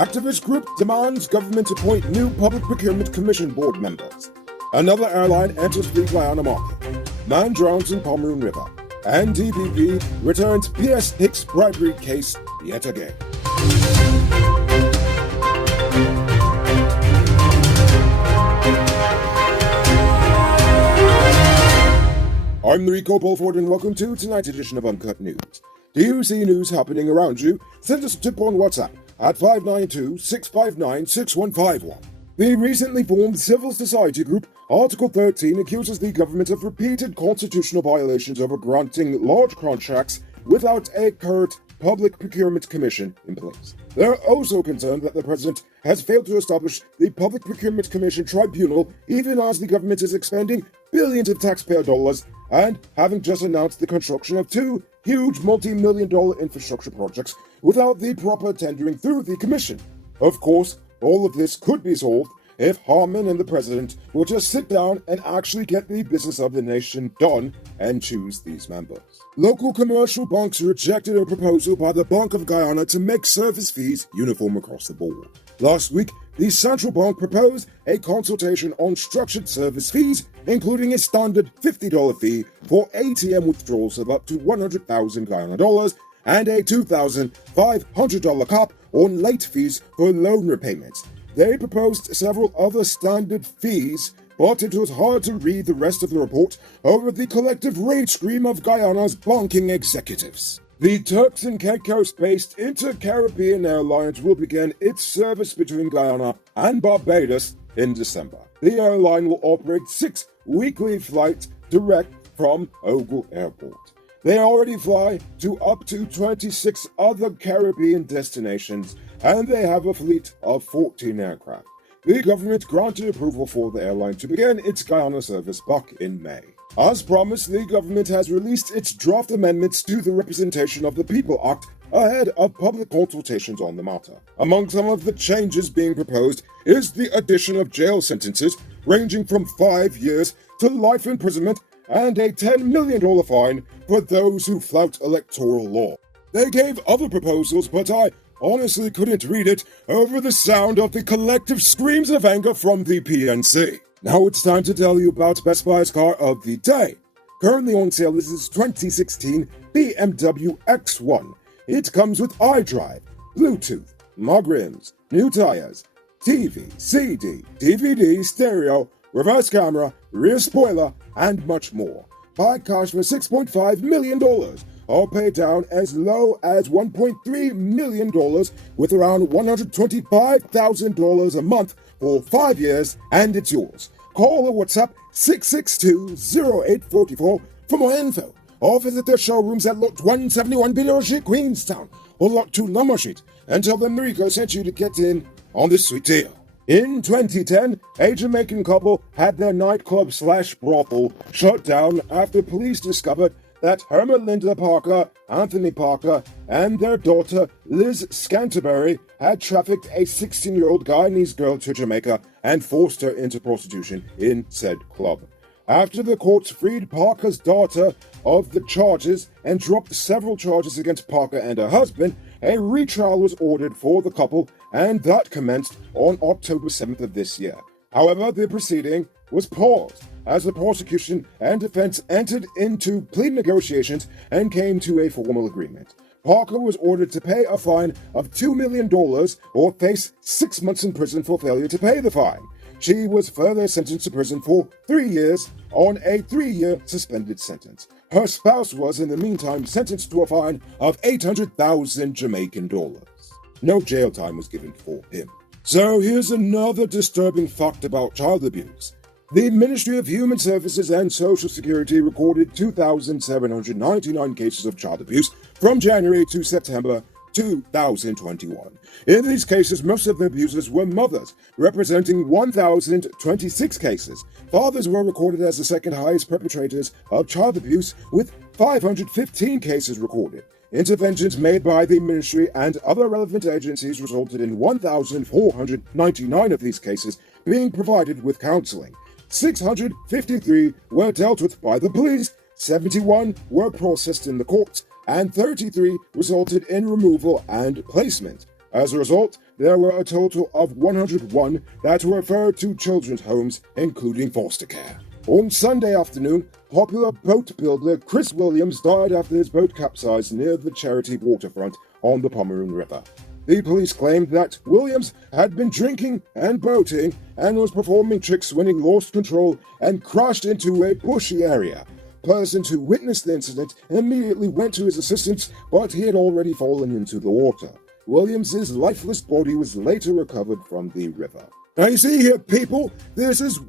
Activist group demands government appoint new Public Procurement Commission board members. Another airline enters the Guyana market. Man drowns in Pomeroon River. And DPP returns P.S. Hicks bribery case yet again. I'm Rico Bulford and welcome to tonight's edition of Uncut News. Do you see news happening around you? Send us a tip on WhatsApp at 592-659-6151. The recently formed civil society group Article 13 accuses the government of repeated constitutional violations over granting large contracts without a current Public Procurement Commission in place. They're also concerned that the president has failed to establish the Public Procurement Commission tribunal even as the government is expending billions of taxpayer dollars and having just announced the construction of two huge multi-million-dollar infrastructure projects without the proper tendering through the commission. Of course, all of this could be solved if Harman and the president will just sit down and actually get the business of the nation done and choose these members. Local commercial banks rejected a proposal by the Bank of Guyana to make service fees uniform across the board. Last week, the central bank proposed a consultation on structured service fees, including a standard $50 fee for ATM withdrawals of up to 100,000 Guyana dollars and a $2,500 cap on late fees for loan repayments. They proposed several other standard fees, but it was hard to read the rest of the report over the collective rage scream of Guyana's banking executives. The Turks and Caicos-based Inter-Caribbean Airlines will begin its service between Guyana and Barbados in December. The airline will operate 6 weekly flights direct from Ogle Airport. They already fly to up to 26 other Caribbean destinations, and they have a fleet of 14 aircraft. The government granted approval for the airline to begin its Guyana service back in May. As promised, the government has released its draft amendments to the Representation of the People Act ahead of public consultations on the matter. Among some of the changes being proposed is the addition of jail sentences ranging from 5 years to life imprisonment and a $10 million fine for those who flout electoral law. They gave other proposals, but I honestly couldn't read it over the sound of the collective screams of anger from the PNC. Now it's time to tell you about Best Buy's car of the day. Currently on sale is this 2016 BMW X1. It comes with iDrive, Bluetooth, mug rims, new tires, TV, CD, DVD, stereo, reverse camera, rear spoiler, and much more. Buy cash for $6.5 million, or pay down as low as $1.3 million with around $125,000 a month for 5 years, and it's yours. Call or WhatsApp 662-0844 for more info, or visit their showrooms at Lot 171 Below Street, Queenstown, or Lot 2 Lumber Street, and tell them Rico sent you to get in on this sweet deal. In 2010, a Jamaican couple had their nightclub/brothel shut down after police discovered that Hermelinda Parker, Anthony Parker, and their daughter Liz Scanterbury had trafficked a 16-year-old Guyanese girl to Jamaica and forced her into prostitution in said club. After the courts freed Parker's daughter of the charges and dropped several charges against Parker and her husband, a retrial was ordered for the couple, and that commenced on October 7th of this year. However, the proceeding was paused as the prosecution and defense entered into plea negotiations and came to a formal agreement. Parker was ordered to pay a fine of $2 million or face 6 months in prison for failure to pay the fine. She was further sentenced to prison for 3 years on a 3-year suspended sentence. Her spouse was, in the meantime, sentenced to a fine of 800,000 Jamaican dollars. No jail time was given for him. So here's another disturbing fact about child abuse. The Ministry of Human Services and Social Security recorded 2,799 cases of child abuse from January to September 2021. In these cases, most of the abusers were mothers, representing 1,026 cases. Fathers were recorded as the second highest perpetrators of child abuse, with 515 cases recorded. Interventions made by the ministry and other relevant agencies resulted in 1,499 of these cases being provided with counseling. 653 were dealt with by the police, 71 were processed in the courts, and 33 resulted in removal and placement. As a result, there were a total of 101 that were referred to children's homes, including foster care. On Sunday afternoon, popular boat builder Chris Williams died after his boat capsized near the Charity waterfront on the Pomeroon River. The police claimed that Williams had been drinking and boating and was performing tricks when he lost control and crashed into a bushy area. Persons who witnessed the incident immediately went to his assistance, but he had already fallen into the water. Williams's lifeless body was later recovered from the river. Now you see here, people, this is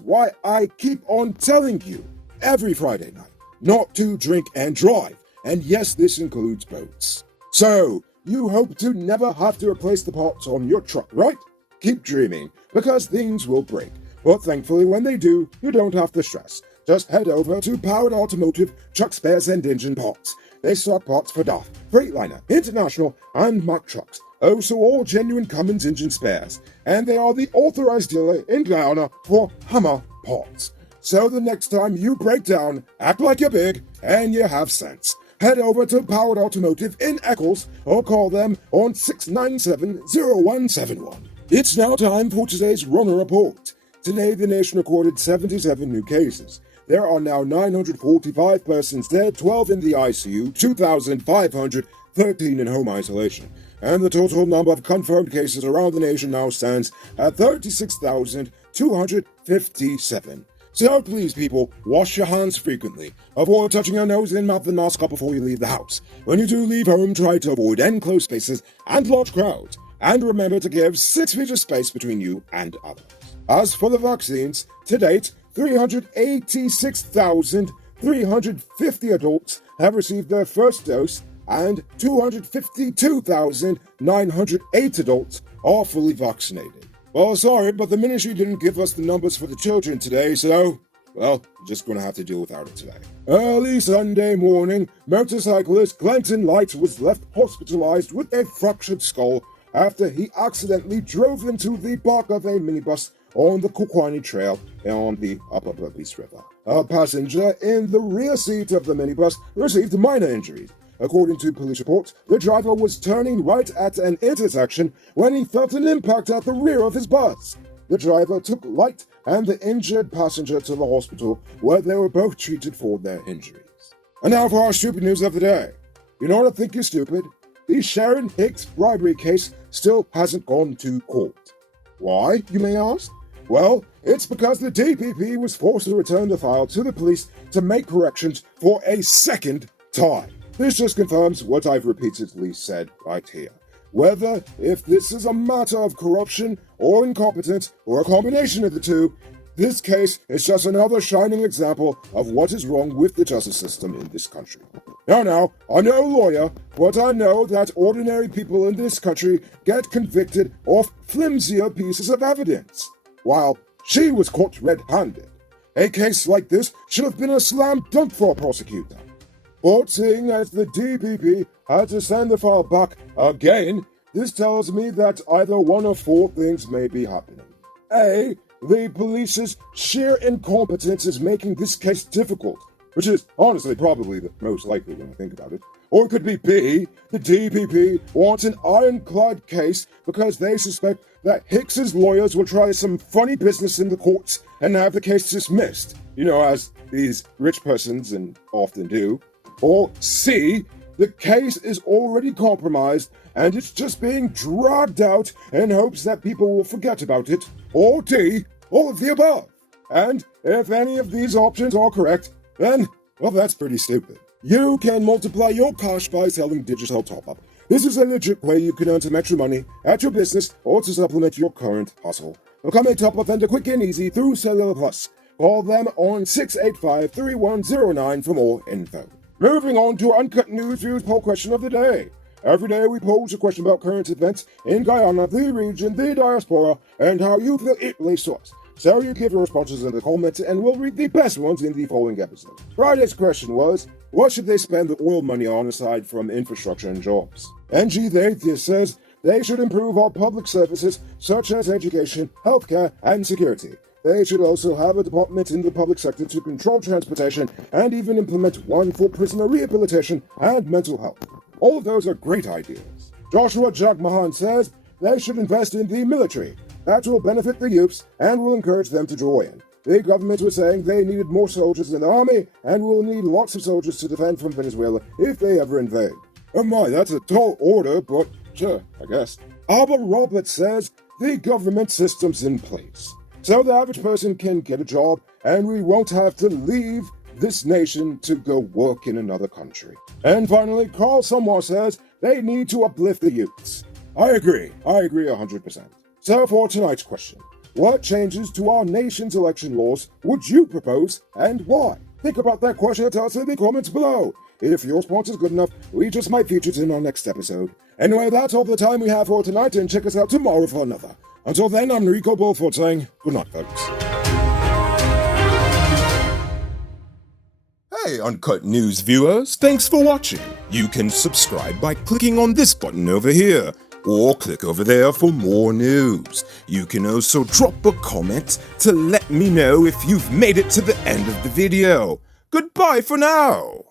why I keep on telling you every Friday night not to drink and drive. And yes, this includes boats. So, you hope to never have to replace the parts on your truck, right? Keep dreaming, because things will break. But thankfully, when they do, you don't have to stress. Just head over to Powered Automotive, Truck Spares and Engine Parts. They stock parts for DAF, Freightliner, International, and Mack trucks. Also all genuine Cummins engine spares. And they are the authorized dealer in Guyana for Hummer parts. So the next time you break down, act like you're big and you have sense. Head over to Powered Automotive in Eccles or call them on 697-0171. It's now time for today's Runner Report. Today, the nation recorded 77 new cases. There are now 945 persons dead, 12 in the ICU, 2,513 in home isolation. And the total number of confirmed cases around the nation now stands at 36,257. So please, people, wash your hands frequently. Avoid touching your nose and mouth and mask up before you leave the house. When you do leave home, try to avoid enclosed spaces and large crowds. And remember to give 6 feet of space between you and others. As for the vaccines, to date, 386,350 adults have received their first dose, and 252,908 adults are fully vaccinated. Well, sorry, but the ministry didn't give us the numbers for the children today, so, well, we're just gonna have to deal without it today. Early Sunday morning, motorcyclist Glenton Light was left hospitalized with a fractured skull after he accidentally drove into the back of a minibus on the Kukwani Trail on the Upper Purpose River. A passenger in the rear seat of the minibus received minor injuries. According to police reports, the driver was turning right at an intersection when he felt an impact at the rear of his bus. The driver took Light and the injured passenger to the hospital, where they were both treated for their injuries. And now for our stupid news of the day. You know what I think is stupid? The Sharon Hicks bribery case still hasn't gone to court. Why, you may ask? Well, it's because the DPP was forced to return the file to the police to make corrections for a second time. This just confirms what I've repeatedly said right here. Whether if this is a matter of corruption or incompetence or a combination of the two, this case is just another shining example of what is wrong with the justice system in this country. Now, I'm no lawyer, but I know that ordinary people in this country get convicted of flimsier pieces of evidence, while she was caught red-handed. A case like this should have been a slam dunk for a prosecutor. But seeing as the DPP had to send the file back again, this tells me that either one of 4 things may be happening. A. The police's sheer incompetence is making this case difficult, which is honestly probably the most likely when I think about it. Or it could be B. The DPP wants an ironclad case because they suspect that Hicks's lawyers will try some funny business in the courts and have the case dismissed, as these rich persons and often do. Or C, the case is already compromised and it's just being dragged out in hopes that people will forget about it. Or D, all of the above. And if any of these options are correct, then, well, that's pretty stupid. You can multiply your cash by selling digital top-up. This is a legit way you can earn some extra money at your business or to supplement your current hustle. Become a top-up vendor quick and easy through Cellular Plus. Call them on 685-3109 for more info. Moving on to Uncut News Views poll question of the day. Every day we pose a question about current events in Guyana, the region, the diaspora, and how you feel it relates to us. So you give your responses in the comments and we'll read the best ones in the following episode. Friday's question was, what should they spend the oil money on aside from infrastructure and jobs? NG the Atheist says, they should improve our public services such as education, healthcare, and security. They should also have a department in the public sector to control transportation and even implement one for prisoner rehabilitation and mental health. All of those are great ideas. Joshua Jagmohan says they should invest in the military. That will benefit the youths and will encourage them to join. The government was saying they needed more soldiers in the army and will need lots of soldiers to defend from Venezuela if they ever invade. Oh my, that's a tall order, but sure, I guess. Abba Roberts says the government system's in place, so the average person can get a job and we won't have to leave this nation to go work in another country. And finally, Carl Sommer says they need to uplift the youths. I agree 100%. So for tonight's question, what changes to our nation's election laws would you propose and why? Think about that question and tell us in the comments below. If your response is good enough, we just might feature it in our next episode. Anyway, that's all the time we have for tonight, and check us out tomorrow for another. Until then, I'm Rico Bulford saying good night, folks. Hey Uncut News viewers, thanks for watching. You can subscribe by clicking on this button over here, or click over there for more news. You can also drop a comment to let me know if you've made it to the end of the video. Goodbye for now!